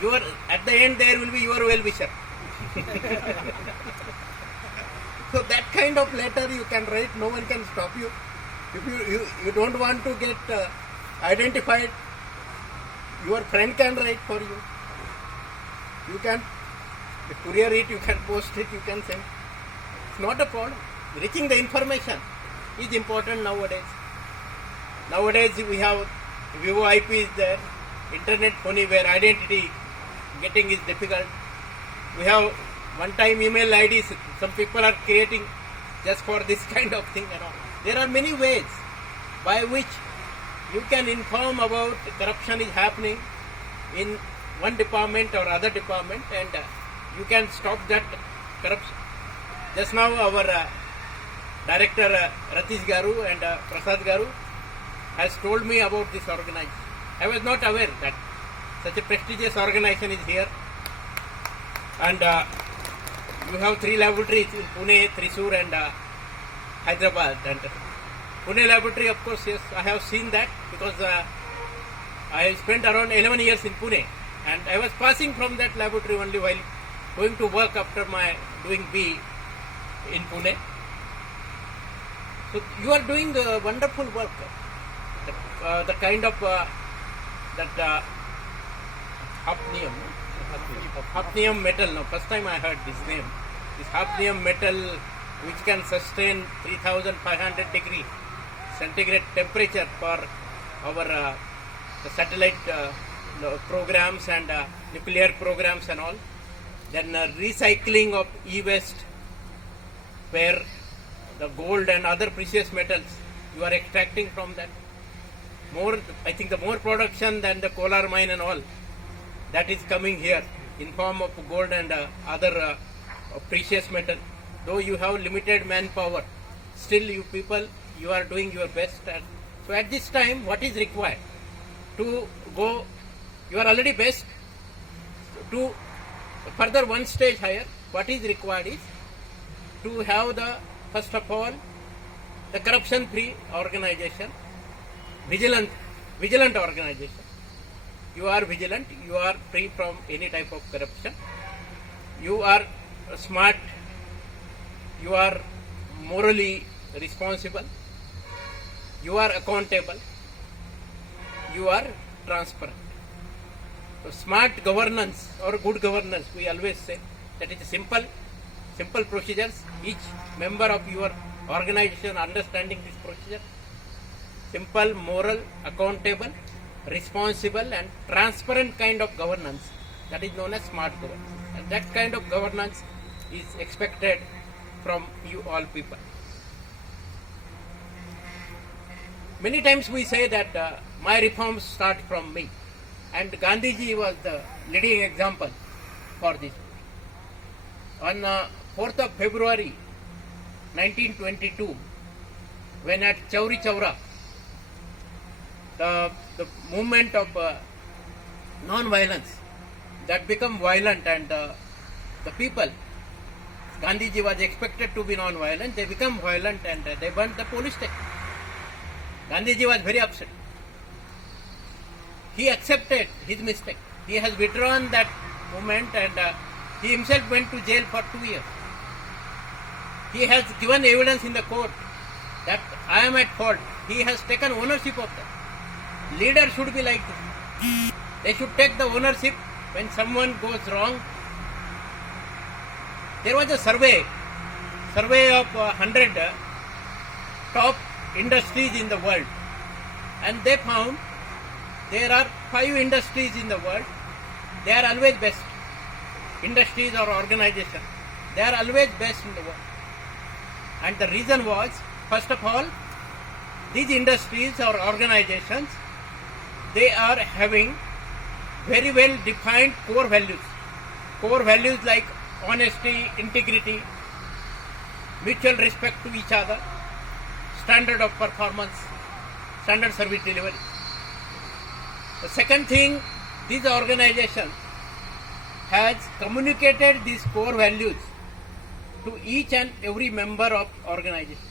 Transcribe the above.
your at the end there will be your well-wisher. So that kind of letter you can write, no one can stop you. If you don't want to get identified, your friend can write for you. You can courier it, you can post it, you can send. It's not a problem. Reaching the information is important nowadays. Nowadays we have Vivo IP is there, internet phone where identity getting is difficult. We have one-time email IDs some people are creating just for this kind of thing and all. There are many ways by which you can inform about corruption is happening in one department or other department, and you can stop that corruption. Just now our director Ratish Garu and Prasad Garu has told me about this organization. I was not aware that such a prestigious organization is here, and you have 3 laboratories in Pune, Thrissur and Hyderabad. And Pune laboratory, of course, yes, I have seen that because I spent around 11 years in Pune, and I was passing from that laboratory only while going to work after my doing B in Pune. So you are doing wonderful work. The kind of that hafnium metal. No, first time I heard this name. This hafnium metal which can sustain 3,500 degree centigrade temperature for our the satellite programs and nuclear programs and all. Then recycling of e-waste, where the gold and other precious metals you are extracting from that. More, I think the more production than the Kolar mine and all, that is coming here in form of gold and other precious metal. Though you have limited manpower, still you people, you are doing your best. And so at this time, what is required to go, you are already best, to further one stage higher, what is required is to have the, first of all, the corruption-free organization, vigilant organization. You are vigilant, you are free from any type of corruption, you are smart, you are morally responsible, you are accountable, you are transparent. So smart governance or good governance, we always say that is simple procedures, each member of your organization understanding this procedure, simple, moral, accountable, responsible and transparent kind of governance, that is known as smart governance. And that kind of governance is expected from you all people. Many times we say that my reforms start from me, and Gandhiji was the leading example for this. On 4th of February 1922, when at Chauri Chaura, the movement of non-violence that become violent, and the people, Gandhiji was expected to be non-violent, they become violent and they burnt the police station. Gandhiji was very upset. He accepted his mistake. He has withdrawn that movement, and he himself went to jail for 2 years. He has given evidence in the court that I am at fault. He has taken ownership of that. Leaders should be like this. They should take the ownership when someone goes wrong. There was a survey of 100 top industries in the world, and they found there are 5 industries in the world. They are always best. Industries or organizations, they are always best in the world. And the reason was, first of all, these industries or organizations, they are having very well defined core values. Core values like honesty, integrity, mutual respect to each other, standard of performance, standard service delivery. The second thing, these organizations has communicated these core values to each and every member of organization.